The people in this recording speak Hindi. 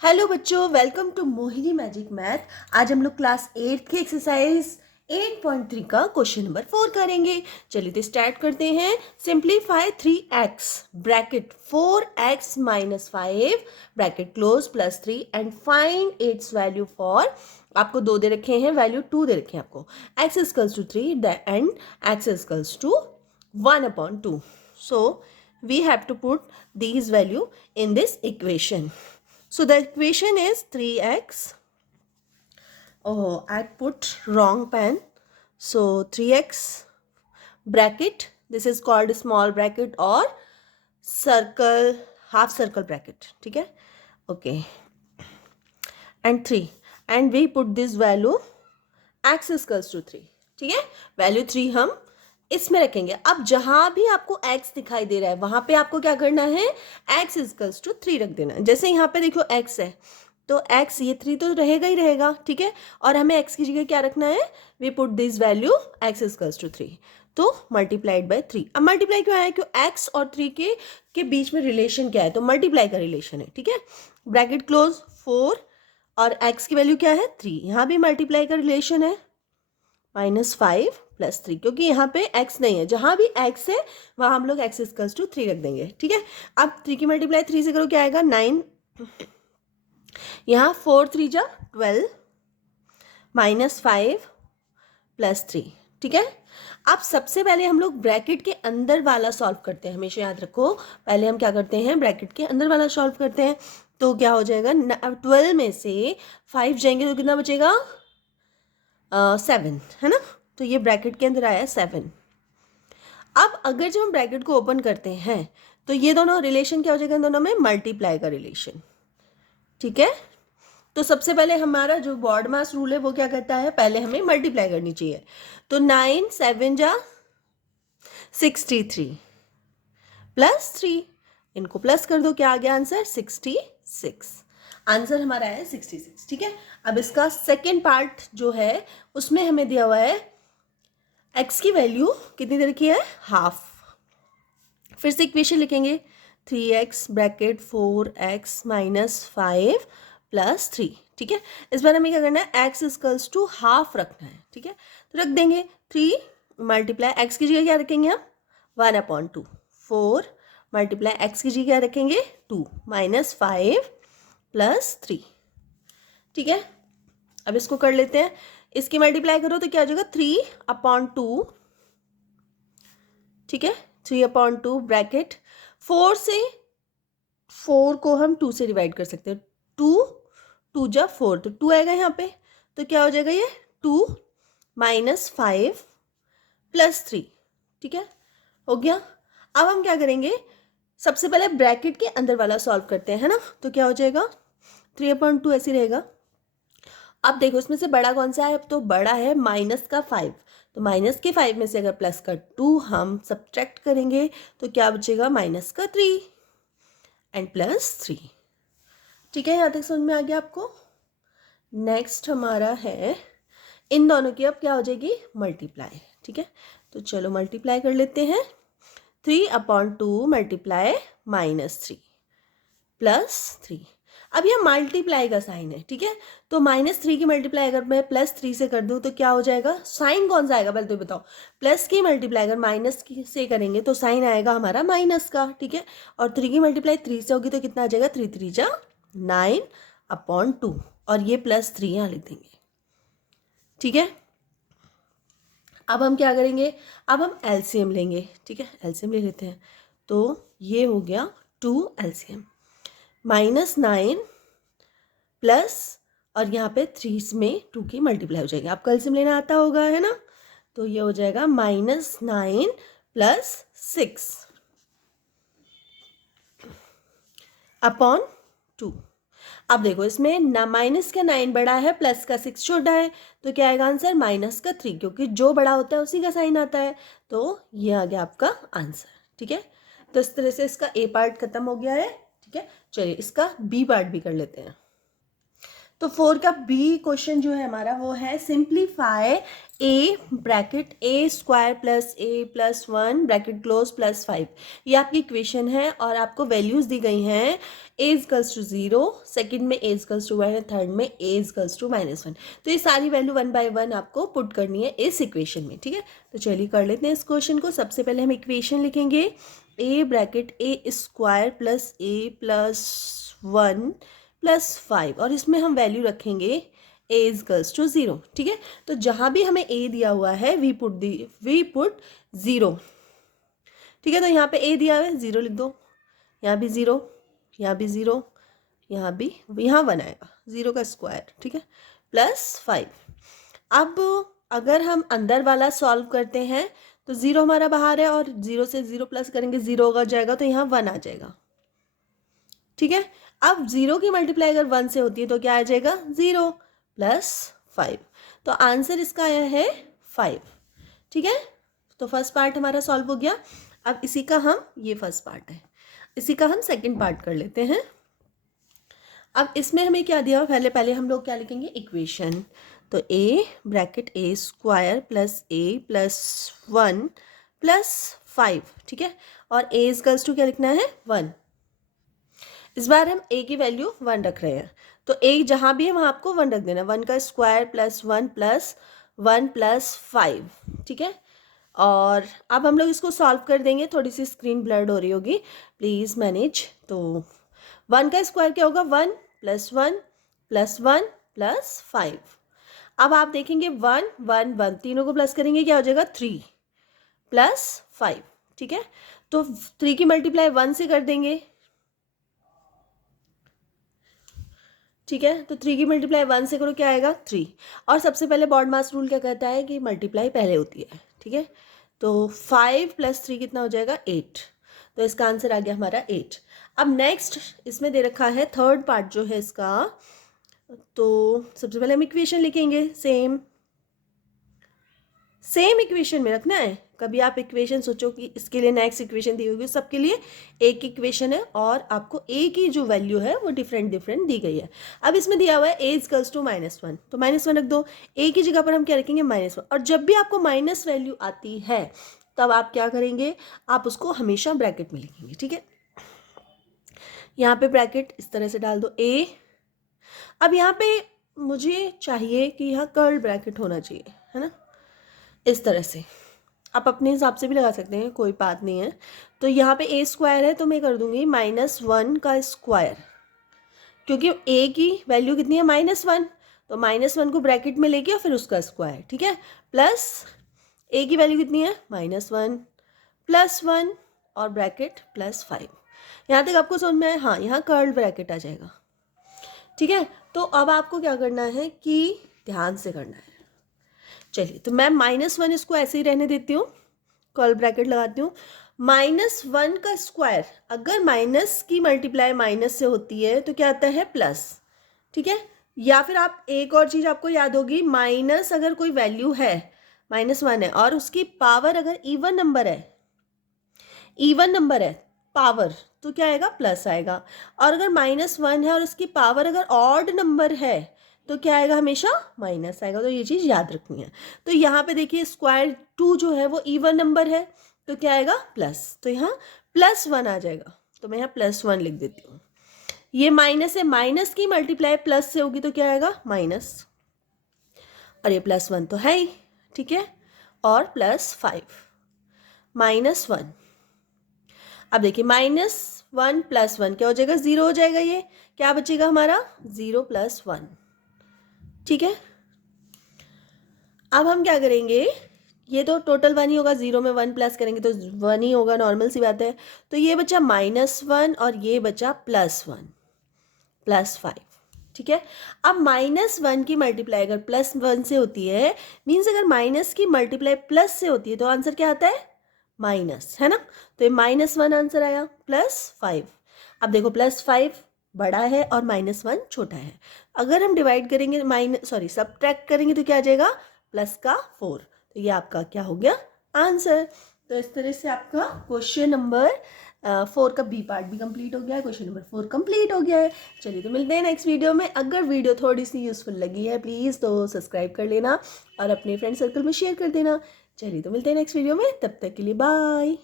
हेलो बच्चों, welcome to Mohini magic math. आज हम लोग क्लास 8 की एक्सरसाइज 8.3 का क्वेश्चन नंबर 4 करेंगे। चलिए तो स्टार्ट करते हैं। Simplify 3x bracket 4x minus 5 bracket close plus 3 and find its value for. आपको 2 दे रखे हैं, वैल्यू 2 दे रखे हैं आपको। x equals to 3 and x equals to 1/2. So we have to put these value in this equation. So the equation is 3x. Oh, I put wrong pen. So 3x bracket. This is called small bracket or circle, half circle bracket. ठीक है? Okay. And 3. And we put this value x is equals to 3. ठीक है? वैल्यू 3 हम इसमें रखेंगे। अब जहां भी आपको x दिखाई दे रहा है वहां पे आपको क्या करना है, x is equals to 3 रख देना है। जैसे यहाँ पे देखो x है तो x, ये 3 तो रहेगा ही रहेगा, ठीक है। और हमें x की जगह क्या रखना है, we put this value x is equals to 3, तो मल्टीप्लाइड बाय 3। अब मल्टीप्लाई क्यों आया, क्यों x और 3 के बीच में रिलेशन क्या है, तो मल्टीप्लाई का रिलेशन है, ठीक है। ब्रैकेट क्लोज 4 और x की वैल्यू क्या है 3, यहाँ भी मल्टीप्लाई का रिलेशन है -5 + 3, क्योंकि यहाँ पे x नहीं है, जहाँ भी x है वहाँ हम लोग x इक्वल्स टू 3 रख देंगे, ठीक है। अब 3 की मल्टीप्लाई 3 से करो, क्या आएगा 9, यहाँ 4 3 जा 12 -5 + 3, ठीक है। अब सबसे पहले हम लोग ब्रैकेट के अंदर वाला सॉल्व करते हैं, हमेशा याद रखो। पहले हम क्या करते हैं, ब्रैकेट के अंदर वाला सॉल्व करते हैं। तो क्या हो जाएगा, 12 में से 5 जाएंगे तो कितना बचेगा 7, है ना। तो ये ब्रैकेट के अंदर आया 7। अब अगर जब हम ब्रैकेट को ओपन करते हैं तो ये दोनों रिलेशन क्या हो जाएगा, इन दोनों में मल्टीप्लाई का रिलेशन, ठीक है। तो सबसे पहले हमारा जो बॉड मास रूल है वो क्या कहता है, पहले हमें मल्टीप्लाई करनी चाहिए। तो 9 7 जा 63 प्लस 3, इनको प्लस कर दो, क्या आ गया आंसर 66। आंसर हमारा है 66, ठीक है। अब इसका सेकेंड पार्ट जो है उसमें हमें दिया हुआ है x की वैल्यू कितनी दे रखी है, हाफ। फिर से इक्वेशन लिखेंगे, 3x ब्रैकेट 4x माइनस 5 + 3, ठीक है। इस बार हमें क्या करना है, x इक्वल्स टू हाफ रखना है, ठीक है। तो रख देंगे 3 मल्टीप्लाई x की जगह क्या रखेंगे हम 1/2, 4 मल्टीप्लाई x की जगह क्या रखेंगे 2 -5 + 3, ठीक है। अब इसको कर लेते हैं, इसकी मल्टीप्लाई करो तो क्या हो जाएगा 3/2, ठीक है। 3/2 ब्रैकेट 4 से 4 को हम 2 से डिवाइड कर सकते हैं, 2 2 जा 4, तो 2 आएगा यहाँ पे, तो क्या हो जाएगा ये 2 -5 + 3, ठीक है, हो गया। अब हम क्या करेंगे, सबसे पहले ब्रैकेट के अंदर वाला सॉल्व करते हैं, है ना। तो क्या हो जाएगा 3/2 ऐसे रहेगा। अब देखो इसमें से बड़ा कौन सा है, अब तो बड़ा है -5, तो -5 में से अगर +2 हम सब्ट्रैक्ट करेंगे तो क्या बचेगा -3 एंड +3, ठीक है। यहाँ तक समझ में आ गया आपको। नेक्स्ट हमारा है, इन दोनों की अब क्या हो जाएगी मल्टीप्लाई, ठीक है। तो चलो मल्टीप्लाई कर लेते हैं, 3/2 मल्टीप्लाई -3 + 3। अब यह मल्टीप्लाई का साइन है, ठीक है। तो -3 की मल्टीप्लाई अगर मैं +3 से कर दूं तो क्या हो जाएगा, साइन कौन सा आएगा पहले तो बताओ। प्लस की मल्टीप्लाई अगर माइनस की से करेंगे तो साइन आएगा हमारा माइनस का, ठीक है। और 3 की मल्टीप्लाई 3 से होगी तो कितना आ जाएगा, 3 3 जा 9/2, और ये +3 यहाँ लिख देंगे, ठीक है। अब हम क्या करेंगे, अब हम एलसीएम लेंगे, ठीक है। एलसीएम ले लेते हैं, तो ये हो गया 2 एलसीएम -9 प्लस, और यहाँ पे 3 में 2 की मल्टीप्लाई हो जाएगी। आपको एलसीएम लेना आता होगा, है ना। तो ये हो जाएगा -9 + 6/2। अब देखो इसमें ना माइनस का 9 बड़ा है, प्लस का 6 छोटा है, तो क्या आएगा आंसर -3, क्योंकि जो बड़ा होता है उसी का साइन आता है। तो ये आ गया आपका आंसर, ठीक है। तो इस तरह से इसका ए पार्ट खत्म हो गया है, ठीक है। चलिए इसका बी पार्ट भी कर लेते हैं। तो 4 का बी क्वेश्चन जो है हमारा वो है simplify A bracket A square plus A plus 1 bracket close plus 5। ये आपकी इक्वेशन है और आपको वैल्यूज दी गई हैं ए इजकल्स टू 0, सेकेंड में ए इजकल्स टू 1 थर्ड में ए इजकल्स टू -1। तो ये सारी वैल्यू 1 बाय 1 आपको पुट करनी है इस इक्वेशन में, ठीक है। तो चलिए कर लेते हैं इस क्वेश्चन को। सबसे पहले हम इक्वेशन लिखेंगे A bracket A square plus A plus 1 plus 5 और इसमें हम वैल्यू रखेंगे ए इजकल्स टू 0, ठीक है। तो जहाँ भी हमें ए दिया हुआ है वी पुट 0, ठीक है। तो यहाँ पे ए दिया हुआ है 0 लिख दो, यहाँ भी 0, यहाँ भी 0, यहाँ भी, यहाँ 1 आएगा 0 का स्क्वायर, ठीक है, प्लस 5। अब अगर हम अंदर वाला सॉल्व करते हैं तो 0 हमारा बाहर है और 0 से 0 प्लस करेंगे 0 हो जाएगा, तो यहाँ 1 आ जाएगा, ठीक है। अब 0 की मल्टीप्लाई अगर 1 से होती है तो क्या आ जाएगा 0 प्लस 5। तो आंसर इसका आया है 5, ठीक है। तो फर्स्ट पार्ट हमारा सॉल्व हो गया। अब इसी का हम, ये फर्स्ट पार्ट है, इसी का हम सेकंड पार्ट कर लेते हैं। अब इसमें हमें क्या दिया, पहले हम लोग क्या लिखेंगे इक्वेशन। तो A bracket A square plus A plus 1 plus 5, ठीक है। और ए इजकल्स टू क्या लिखना है 1। इस बार हम a की वैल्यू 1 रख रहे हैं, तो a जहाँ भी है वहाँ आपको 1 रख देना। 1 का स्क्वायर प्लस 1 प्लस 1 प्लस 5, ठीक है। और अब हम लोग इसको सॉल्व कर देंगे। थोड़ी सी स्क्रीन ब्लर्ड हो रही होगी, प्लीज़ मैनेज। तो 1 का स्क्वायर क्या होगा 1 प्लस 1 प्लस 1 प्लस 5। अब आप देखेंगे 1 1 1 तीनों को प्लस करेंगे क्या हो जाएगा 3 प्लस 5, ठीक है। तो 3 की मल्टीप्लाई 1 से कर देंगे, ठीक है। तो 3 की मल्टीप्लाई 1 से करो क्या आएगा 3। और सबसे पहले बॉड मास रूल क्या कहता है कि मल्टीप्लाई पहले होती है, ठीक है। तो 5 प्लस 3 कितना हो जाएगा 8। तो इसका आंसर आ गया हमारा 8। अब नेक्स्ट इसमें दे रखा है थर्ड पार्ट जो है इसका। तो सबसे पहले हम इक्वेशन लिखेंगे, सेम इक्वेशन में रखना है। कभी आप इक्वेशन सोचो कि इसके लिए नेक्स्ट इक्वेशन दी होगी, सबके लिए एक इक्वेशन है और आपको ए की जो वैल्यू है वो डिफरेंट दी गई है। अब इसमें दिया हुआ है ए इजकल्स टू -1, तो -1 रख दो। ए की जगह पर हम क्या रखेंगे -1। और जब भी आपको माइनस वैल्यू आती है तब आप क्या करेंगे, आप उसको हमेशा ब्रैकेट में लिखेंगे, ठीक है। यहाँ पे ब्रैकेट इस तरह से डाल दो ए। अब यहाँ पे मुझे चाहिए कि यहाँ कर्ल ब्रैकेट होना चाहिए, है ना, इस तरह से। आप अपने हिसाब से भी लगा सकते हैं, कोई बात नहीं है। तो यहाँ पे ए स्क्वायर है तो मैं कर दूंगी -1 का स्क्वायर, क्योंकि ए की वैल्यू कितनी है -1, तो -1 को ब्रैकेट में लेके और फिर उसका स्क्वायर, ठीक है। प्लस ए की वैल्यू कितनी है -1 प्लस 1 और ब्रैकेट प्लस 5। यहाँ तक आपको समझ में आया, हाँ, यहाँ कर्ल ब्रैकेट आ जाएगा, ठीक है। तो अब आपको क्या करना है कि ध्यान से करना है। चलिए, तो मैं -1 इसको ऐसे ही रहने देती हूँ, कर्ल ब्रैकेट लगाती हूँ। -1 का स्क्वायर, अगर माइनस की मल्टीप्लाई माइनस से होती है तो क्या आता है प्लस, ठीक है। या फिर आप एक और चीज़ आपको याद होगी, माइनस अगर कोई वैल्यू है -1 है और उसकी पावर अगर इवन नंबर है पावर, तो क्या आएगा प्लस आएगा। और अगर -1 है और उसकी पावर अगर ऑड नंबर है तो क्या आएगा हमेशा माइनस आएगा। तो ये चीज़ याद रखनी है। तो यहाँ पे देखिए स्क्वायर 2 जो है वो इवन नंबर है तो क्या आएगा प्लस, तो यहाँ +1 आ जाएगा। तो मैं यहाँ +1 लिख देती हूँ। ये माइनस है, माइनस की मल्टीप्लाई प्लस से होगी तो क्या आएगा माइनस, और ये +1 तो है ही, ठीक है। और +5 -1। अब देखिए -1 + 1 क्या हो जाएगा 0 हो जाएगा। ये क्या बचेगा हमारा 0 + 1, ठीक है। अब हम क्या करेंगे, ये तो टोटल 1 ही होगा, 0 में 1 प्लस करेंगे तो 1 ही होगा, नॉर्मल सी बात है। तो ये बचा -1 और ये बचा +1 +5, ठीक है। अब -1 की मल्टीप्लाई अगर +1 से होती है, मीन्स अगर माइनस की मल्टीप्लाई प्लस से होती है तो आंसर क्या आता है माइनस, है ना। तो ये -1 आंसर आया, +5। अब देखो +5 बड़ा है और -1 छोटा है। अगर हम डिवाइड करेंगे सब्ट्रैक्ट करेंगे तो क्या आ जाएगा प्लस का 4। तो ये आपका क्या हो गया आंसर। तो इस तरह से आपका क्वेश्चन नंबर 4 का बी पार्ट भी कंप्लीट हो गया है, क्वेश्चन नंबर 4 कंप्लीट हो गया है। चलिए तो मिलते हैं नेक्स्ट वीडियो में। अगर वीडियो थोड़ी सी यूज़फुल लगी है प्लीज़ तो सब्सक्राइब कर लेना और अपने फ्रेंड सर्कल में शेयर कर देना। चलिए तो मिलते हैं नेक्स्ट वीडियो में, तब तक के लिए बाय।